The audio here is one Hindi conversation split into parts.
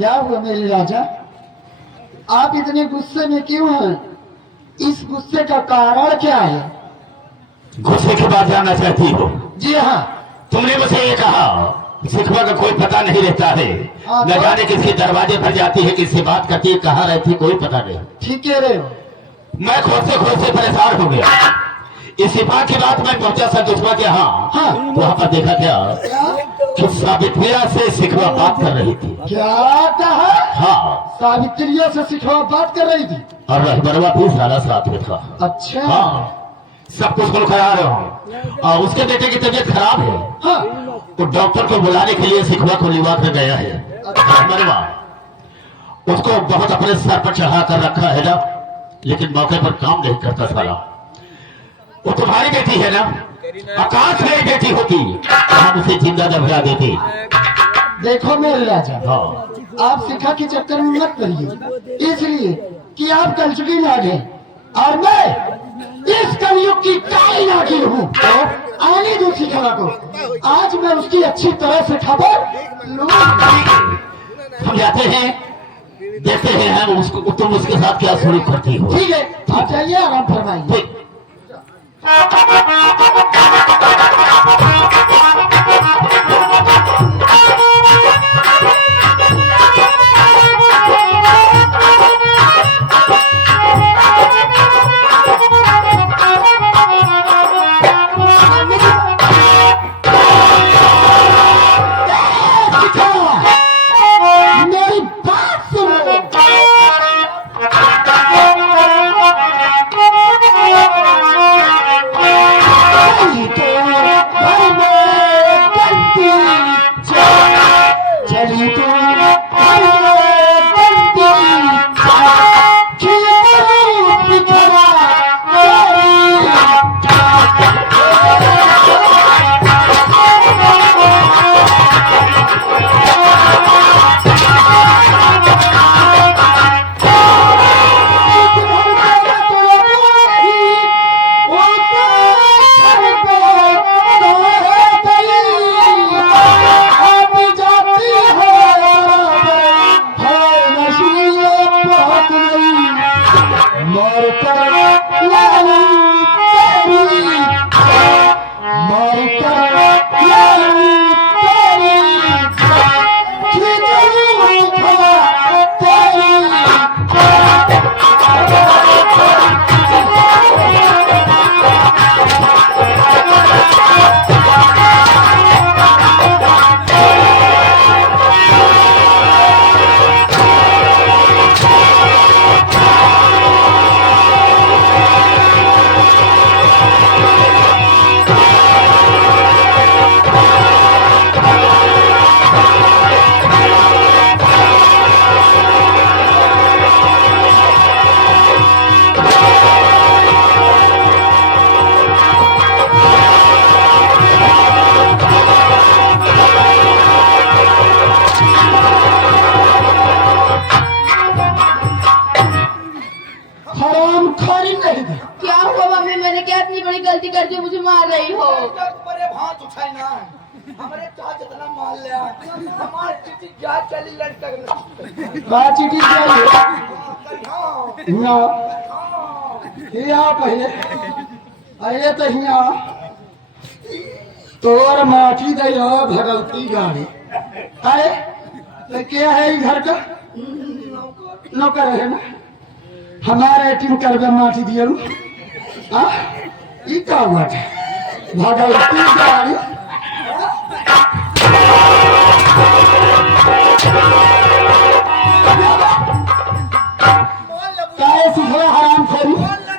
क्या हुआ मेरे राजा, आप इतने गुस्से में क्यों हैं? इस गुस्से का कारण क्या है? गुस्से की बात जानना चाहती हो? जी हाँ। तुमने मुझे ये कहा सिखवा का कोई पता नहीं रहता है, न जाने किसके दरवाजे पर जाती है, किससे बात करती है, कहाँ रहती है, कोई पता नहीं। ठीक कह रहे हो। मैं खोजते खोजते परेशान हो गया। इस सिपा की बात मैं पहुंचा संतुष्मा के यहाँ। हाँ। वहां पर देखा क्या कि सावित्रिया से सिखवा बात कर रही थी। क्या कहा? हाँ, सावित्रिया से सिखवा बात कर रही थी और रहबरवा भी सारा साथ में था। अच्छा। हाँ, सब कुछ को करा रहा हूँ। और उसके बेटे की तबीयत खराब है। हाँ। तो डॉक्टर को बुलाने के लिए सिखवा को लिवा कर गया है। रहबरवा उसको बहुत अपने सर पर चढ़ा कर रखा है ना, लेकिन मौके पर काम नहीं करता साला। वो तुम्हारी बेटी है ना, आकाश मेरी बेटी होती हम उसे जिंदा दबरा देते। देखो मेरे राजा, हाँ, आप शिखा के चक्कर में मत पड़िए, इसलिए कि आप कलचुकी नाग हैं और मैं इस कलयुग की काली नागिन हूँ। आने दो शिखा को, आज मैं उसकी अच्छी तरह से खबर लूंगा। हम जाते हैं, देखते हैं हम उसको, तुम उसके साथ क्या शुरू करती हो। ठीक है, आप जाइए, आराम फरमाइए। ठीक। मेरी बात सुनो। चली तो घर में बनती, चली तो घर में बनती, खिलौने बिखरा क्या हुआ मम्मी, मैंने क्या इतनी बड़ी गलती कर दी, मुझे मार रही हो? हमारे चाचा जितना मार लिया हमारे चिट्ठी क्या चली लड़का चिट्ठी ना हिया पहले अरे तो हिया तोर माटी दे भगवती गाड़ी अरे तो क्या है घर का नौकर है ना, हमारे टीम कर माटी दिया क्या हुआ था भगवती गाड़ी।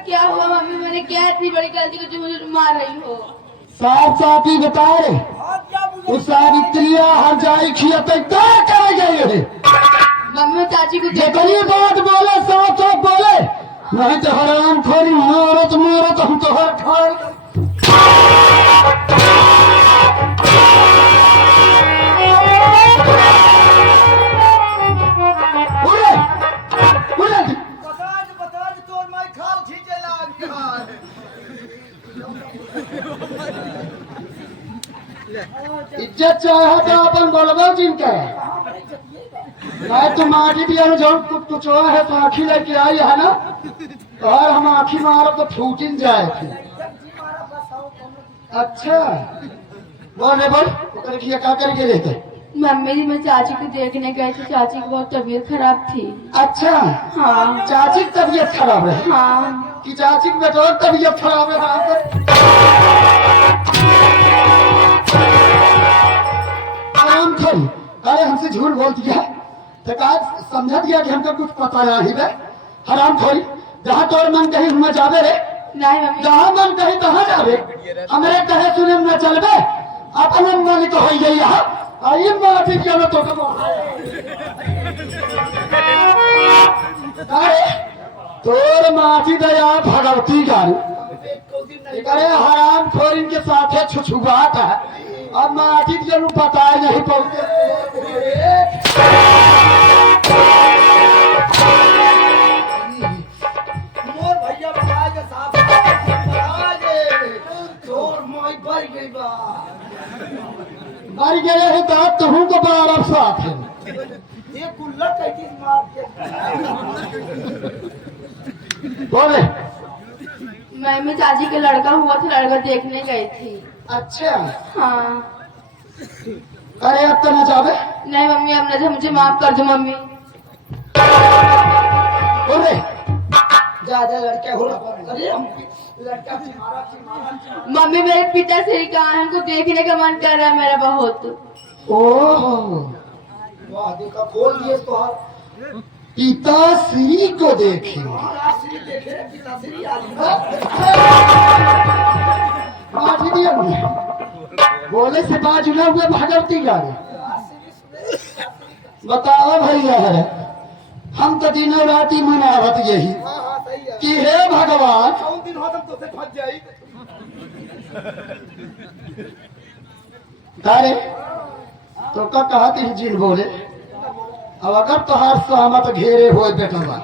क्या हुआ मम्मी, मैंने क्या इतनी बड़ी गलती की जो मुझे मार रही हो? साफ साफ ही बताए, उस सावित्रिया हर जाई खियाते क्या करे गए है? मम्मी चाची को जितनी बात बोले साफ साफ बोले, नहीं तो हराम खोरी मारत मारत हम तो हर खाए। इज्जत चाहे तो अपन बोलबो जिनके मैं तो माटी दिया में जो कुचवा है तो आँखी लेके आई है ना, और हम आँखी मारो तो फूट इन जाए थे। मारा बसाओ तुम। अच्छा बोल रे बोल, ओकरे किया का करके लेते? मम्मी जी मैं चाची को देखने गए थे, चाची की बहुत तबीयत खराब थी। अच्छा हाँ चाची की तबीयत खराब है हाँ। कि चाची की बेटो की तबीयत खराब है? वहाँ पर आराम खोल। अरे हमसे झूठ बोल दिया तो का समझ गया कि हमको कुछ पता नहीं है। हराम खोरी, जहाँ तोर मन कहीं हम जावे रे, नहीं मम्मी, जहाँ मन कहीं तहाँ जावे। हमरे कहे सुने न चलबे, अपने मन को हो गई यहाँ आई माटी के में तो कब अरे तोर माटी दया भगवती गारू। अरे हराम खोर इनके साथ है छुछुआत है, अब माटी के रूप बताए नहीं पड़ते। मोर भैया महाराज साहब महाराज तोर मोई भर गई बा। मर गए हैं तो तुहू को बड़ा साथ है। ये कुल्लड़ कैसी मार के बोले मैं चाची के लड़का हुआ था, लड़का देखने गई थी। अच्छा हाँ। अरे अब तो न जावे। नहीं मम्मी अब नहीं, मुझे माफ कर दो मम्मी। बोले ज्यादा लड़का हो रहा। अरे हम लड़का की मारा मम्मी मेरे पिताश्री कहाँ है, उनको देखने का मन कर रहा है मेरा बहुत। ओह वाह देखा खोल दिए तो पिताश्री को देखे। राशि देखे पिताश्री आली माटी दिया मुझे। बोले से बाज न हुए भगवती गाड़ी। बताओ भैया है, हम तो दिनों राती मनावत यही हाँ सही है। कि हे भगवान कौन दिन हो तुम तो से फंस जाई। तारे तो का कहती है जिन बोले, अब अगर तोहार सहमत घेरे हुए बेटवा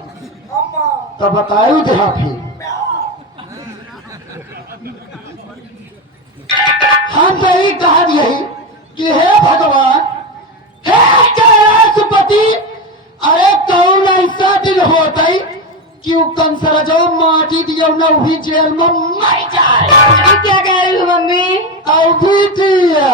अम्मा तो बतायू देहा फिर। हम तो यही कहा यही कि हे भगवान, हे कैलाशपति, अरे कौन ऐसा दिन होता है कि वो कंसर जो माटी दियो न वही जेल में मर जाए। ये क्या कह रही हो मम्मी? और भी दिया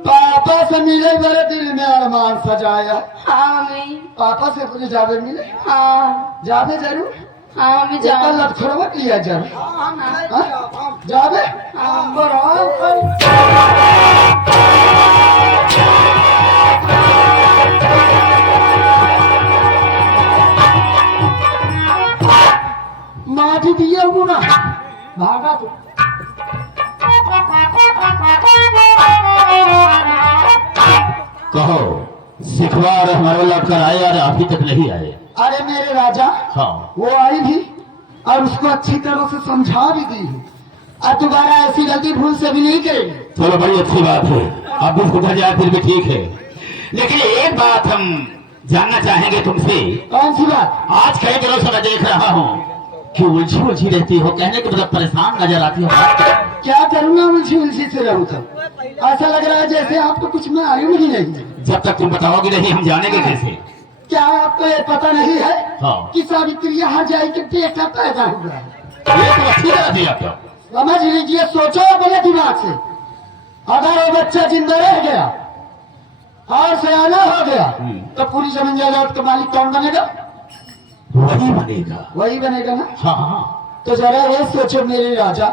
पापा से मिले, मेरे दिल में अरमान सजाया। हाँ मम्मी। पापा से अपने जावे मिले, हाँ जावे जरूर। हाँ मम्मी जाओ जाओ। लटखड़वा किया जावे। हम नहीं हाँ? किया, हम जावे हाँ। माटी दिया हूँ ना, भागा तो। कहो सिखवा और हमारे लौट कर आए और अभी तक नहीं आए। अरे मेरे राजा, हाँ वो आई भी और उसको अच्छी तरह से समझा भी दी है, और दोबारा ऐसी गलती भूल से भी नहीं करेगी। चलो बड़ी अच्छी बात है, अब भी सुधर जाए फिर भी ठीक है। लेकिन एक बात हम जानना चाहेंगे तुमसे। कौन सी बात? आज कई दिनों से मैं देख रहा हूँ कि उलझी उलझी रहती हो, कहने के मतलब परेशान नजर आती हो। क्या करूंगा उलझी उलझी से रहूं तो? ऐसा लग रहा है जैसे आपको कुछ मालूम ही नहीं। जब तक तुम बताओगे नहीं हम जानेंगे कैसे? क्या आपको ये पता नहीं है हाँ। कि सावित्री यहाँ जाए के बेटा पैदा हुआ है? ये तो अच्छी तरह दिया था। समझ लीजिए, सोचो अपने दिमाग से, अगर वो बच्चा जिंदा रह गया और सयाना हो गया तो पूरी जमीन जायदाद का मालिक कौन बनेगा? वही बनेगा। वही बनेगा ना। हाँ हाँ। तो जरा ये सोचो मेरे राजा,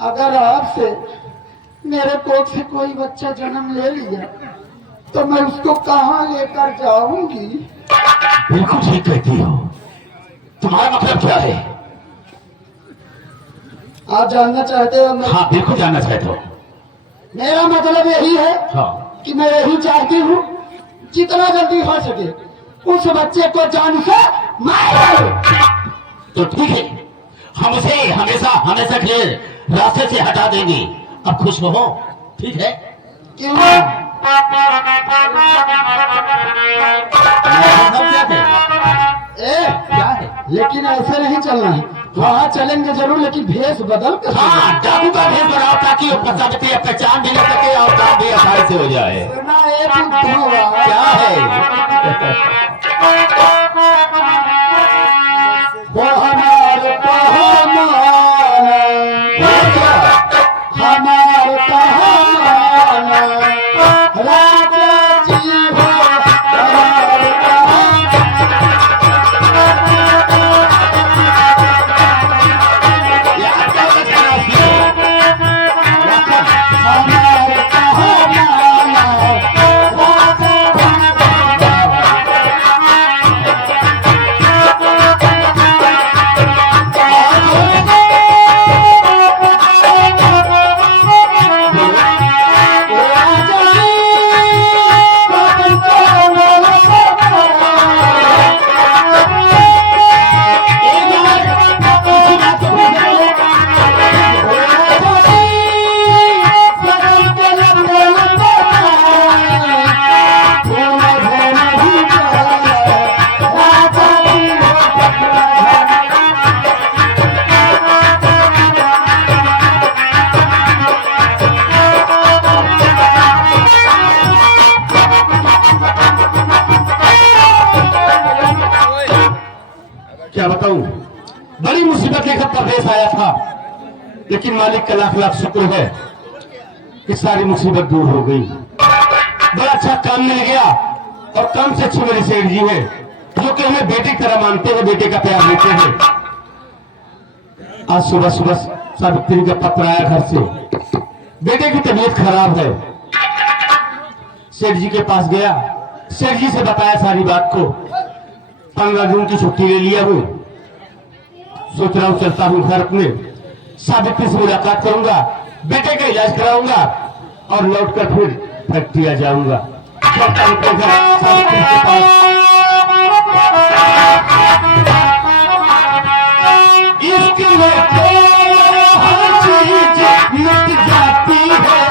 अगर आपसे मेरे कोख से कोई बच्चा जन्म ले लिया तो मैं उसको कहाँ लेकर जाऊंगी? बिल्कुल ठीक कहती हो। तुम्हारा मतलब क्या है? आप जानना चाहते हो? मैं हाँ बिल्कुल जानना चाहते हो। मेरा मतलब यही है हाँ कि मैं यही चाहती हूँ जितना जल्दी हो सके उस बच्चे को जान से मार दो। तो ठीक है, हम उसे हमेशा हमेशा के लिए रास्ते से हटा देंगे। अब खुश हो, ठीक है? क्यों? सब क्या थे? ए, क्या है? लेकिन ऐसे नहीं चलना है। वहाँ चलेंगे जरूर, लेकिन भेष बदल कर हाँ, डाकू का भेष बनाओ ताकि वो पता पहचान भी न सके और काम भी आसानी से हो जाए। सुना एक बुद्धू क्या है? वो हमारे राजा जी हो हमारे क्या बताऊं, बड़ी मुसीबत लेकर परदेश आया था, लेकिन मालिक का लाख लाख शुक्र है कि सारी मुसीबत दूर हो गई। बड़ा अच्छा काम मिल गया और कम से अच्छे मेरे सेठ जी हैं, जो कि हमें बेटे की तरह मानते हैं, बेटे का प्यार देते हैं। आज सुबह सुबह सावित्री का पत्र आया घर से, बेटे की तबीयत खराब है। सेठ जी के पास गया, सेठ जी से बताया सारी बात को। 15 जून की छुट्टी ले लिया हूँ, सोच रहा हूँ चलता हूँ घर अपने, सावित्री से मुलाकात करूंगा, बेटे का इलाज कराऊंगा और लौटकर फिर फैक्ट्री आ जाऊंगा। चलता हूँ अपने घर सावित्री के पास। इश्क में तो हर चीज मिट जाती है,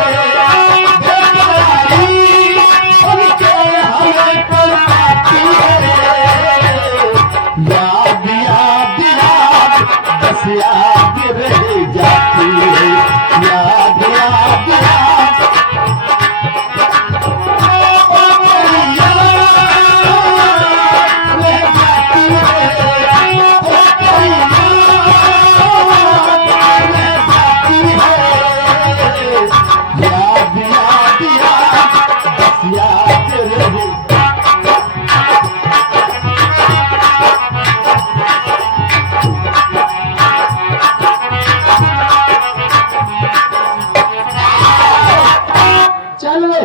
बेकरारी उनके हमें पर पाती है। याद याद याद बस याद रह जाती है, याद याद याद चल वे,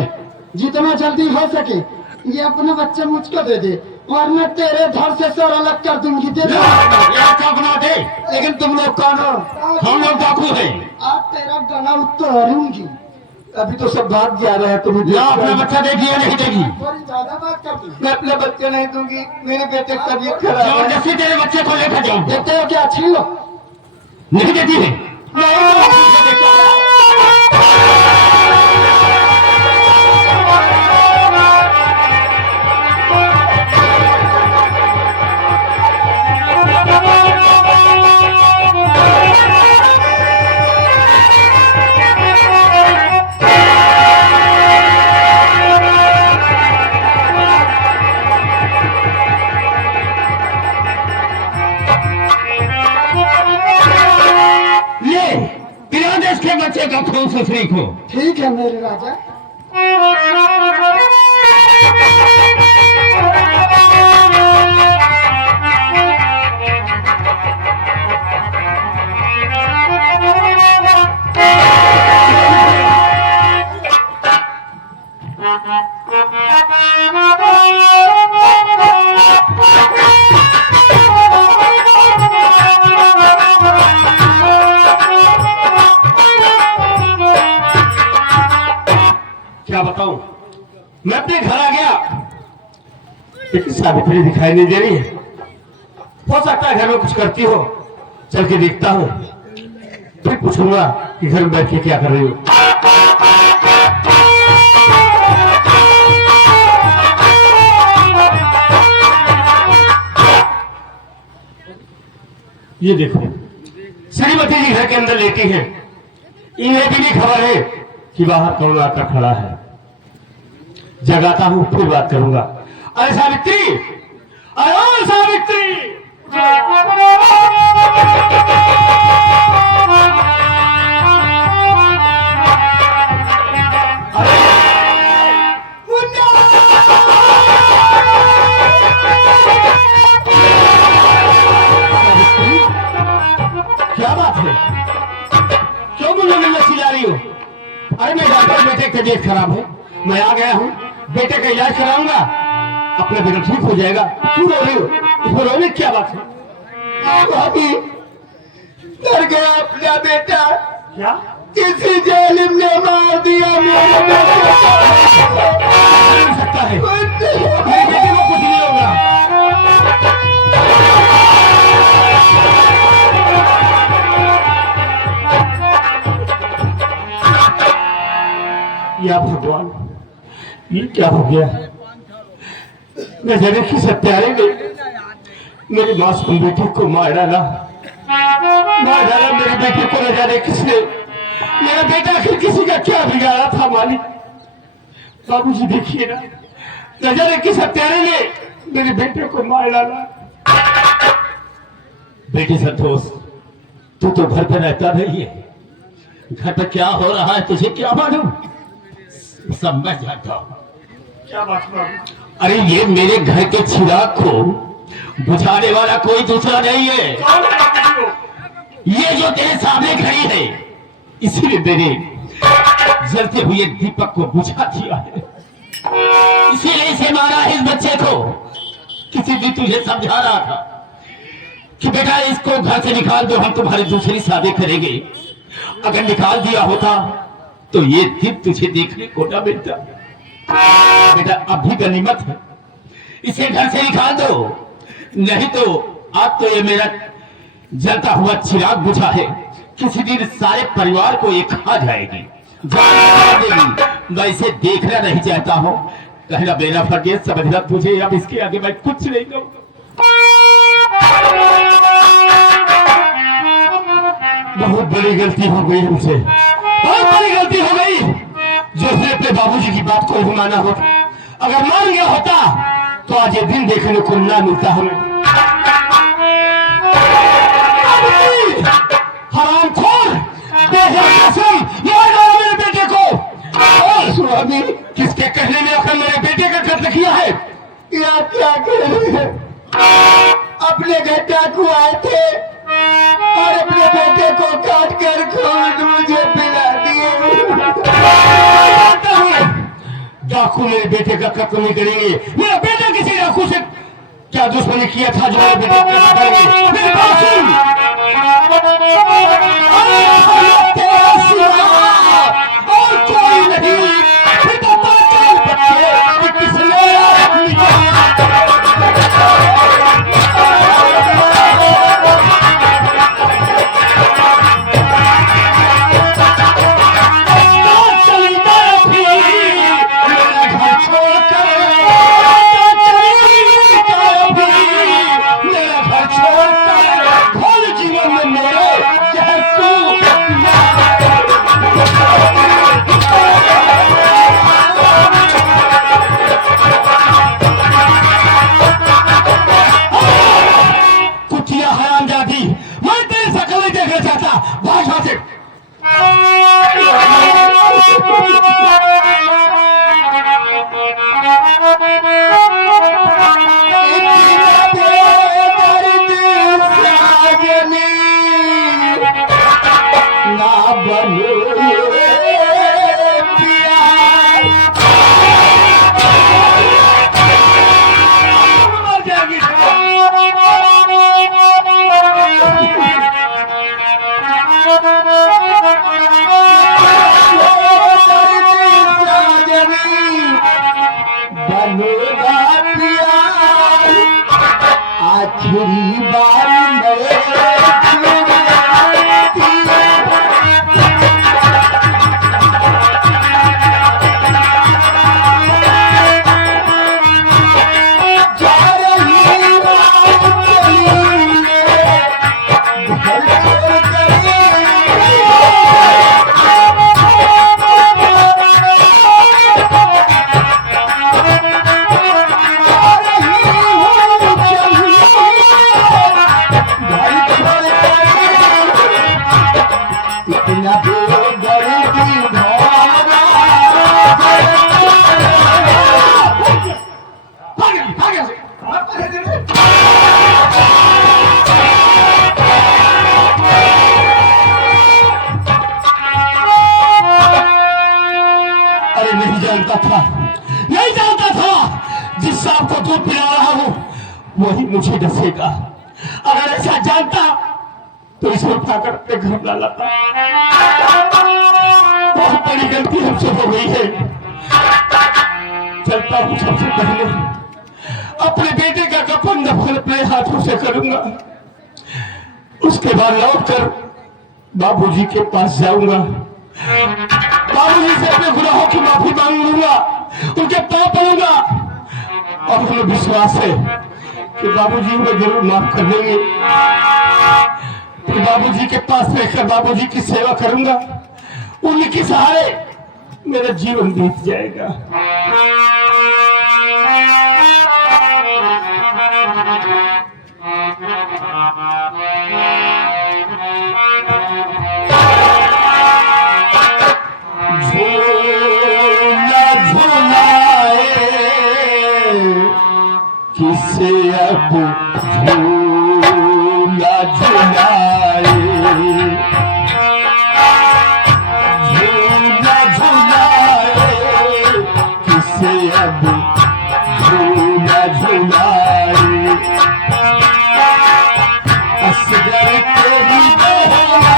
जितना जल्दी हो सके ये अपने बच्चे मुझको दे दे, वरना तेरे घर से सर अलग कर दूंगी। दे दे। क्या बना दे? लेकिन तुम लोग कौन हो? हम लोग डाकू हैं। आज तेरा गला उतरूंगी। अभी तो सब भाग जा रहे हैं, तुम्हें या अपना बच्चा देगी या नहीं देगी? थोड़ी ज्यादा बात कर दी। मैं अपने बच्चे नहीं दूंगी, मेरे बेटे की तबीयत खराब है। जबरदस्ती तेरे बच्चे को लेकर जाऊं? देते हो क्या? छीन लो। नहीं देती है। बिना देश के बच्चे का खून से फ्रीक हो। ठीक है मेरे राजा। क्या बताऊं, मैं अपने घर आ गया, लेकिन सावित्री दिखाई नहीं दे रही है। हो सकता है घर में कुछ करती हो, चल के देखता हूँ, फिर पूछूंगा कि घर में बैठ के क्या कर रही हो। ये देखो, श्रीमती जी घर के अंदर लेटी हैं। इन्हें भी नहीं खबर है कि बाहर कौन आकर खड़ा है। जगाता हूं, फिर बात करूंगा। अरे सावित्री, अरे सावित्री! क्या बात है? क्यों मुझे मिलने चिल्ला रही हो? अरे मैं डॉक्टर, बेटे की तबीयत खराब है, मैं आ गया हूँ, बेटे का इलाज कराऊंगा, अपना बेटा ठीक हो जाएगा। क्यों रो रही हो? इसमें रोने की क्या बात है? भाभी, डर गया अपना बेटा, क्या? किसी जालिम ने मार दिया मेरे बेटे हो सकता है को। मेरे बेटे को कुछ नहीं होगा। या भगवान, ये क्या हो गया? न जाने किस हत्यारे ने मेरे मासूम बेटे को मार डाला, मेरे बेटे को। न जाने किसने, मेरा बेटा आखिर किसी का क्या बिगाड़ा था मालिक? बाबूजी देखिए ना, न जाने किस हत्यारे ने मेरे बेटे को मार डाला। बेटे संतोष, तू तो घर पर रहता नहीं है, घर पर क्या हो रहा है तुझे क्या मालूम? सब मैं जानता हूं। क्या बात बाबू? अरे ये मेरे घर के चिराग को बुझाने वाला कोई दूसरा नहीं है, ये जो तेरे सामने खड़ी है, इसीलिए मेरे जलते हुए दीपक को बुझा दिया है, इसीलिए इसे मारा है। इस बच्चे को किसी दिन तुझे समझा रहा था कि बेटा इसको घर से निकाल दो, हम तुम्हारी दूसरी शादी करेंगे। अगर निकाल दिया होता तो ये दिन तुझे देखने को न मिलता। बेटा अब भी गनीमत है, इसे घर से निकाल दो, नहीं तो आज तो ये मेरा जलता हुआ चिराग बुझा है, किसी दिन सारे परिवार को ये खा जाएगी, जान देगी। मैं इसे देखना नहीं चाहता हूँ। कहना मेरा फर्ज है, समझना तुझे। अब इसके आगे मैं कुछ नहीं कहूँगा। बहुत बड़ी गलती हो गई हमसे, बहुत बड़ी गलती हो गई जो उसने अपने बाबूजी की बात को नहीं माना होता। अगर मान गया होता तो आज ये दिन देखने को ना मिलता हमें। हरामखोर, बेहयासम, मार डाला मेरे बेटे को। स्वामी, किसके कहने में आकर मेरे बेटे का कत्ल किया है? या क्या कर रहे हैं? अपने घर डाकू आए थे और अपने बेटे को काट कर खून मुझे पिला दिए। डाकू मेरे बेटे का कत्ल नहीं करेंगे। मेरा बेटा किसी डाकू से क्या दुश्मनी किया था जो मेरे बेटे को कत्ल करेंगे? मेरी बात सुन। तेरा सिवा और कोई नहीं, पिता पागल बच्चे किसने जीवन में मेरे दे दे। अरे नहीं जानता था जिस सांप को दूध पिला रहा हूं वही मुझे डसेगा। अगर ऐसा जानता तो इसे उठाकर अपने घर ला लाता। बहुत बड़ी गलती हमसे हो गई है। चलता हूं, सबसे पहले अपने बेटे का कफन दफन अपने हाथों से करूंगा। उसके बाद लौटकर बाबूजी के पास जाऊंगा। बाबूजी से अपने गुनाहों की माफी मांग लूंगा, उनके पांव पड़ूंगा और मुझे विश्वास है कि बाबूजी मुझे जरूर माफ कर देंगे। फिर बाबूजी के पास रहकर बाबूजी की सेवा करूंगा। उनके सहारे मेरा जीवन बीत जाएगा। किसे अब झूला झुलाए, झूला झुलाए, किसे अब झूला झुलाए। असगर तेरी बहना,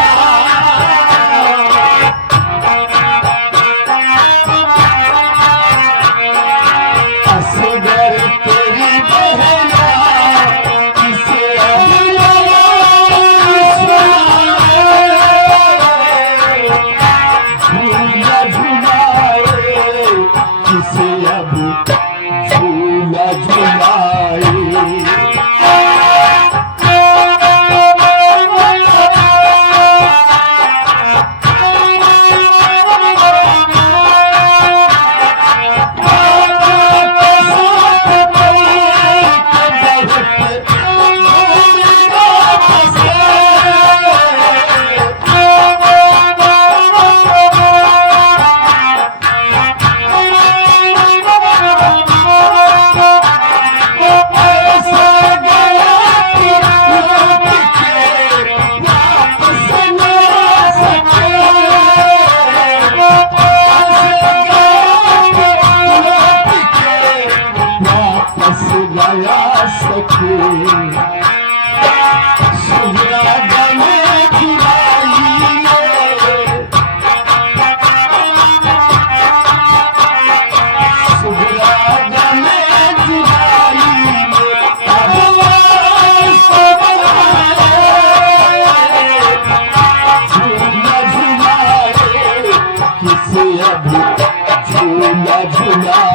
असगर तेरी बहना, किसे अब झूला झुलाए, किसे अब झूला झुलाए। झूला झूला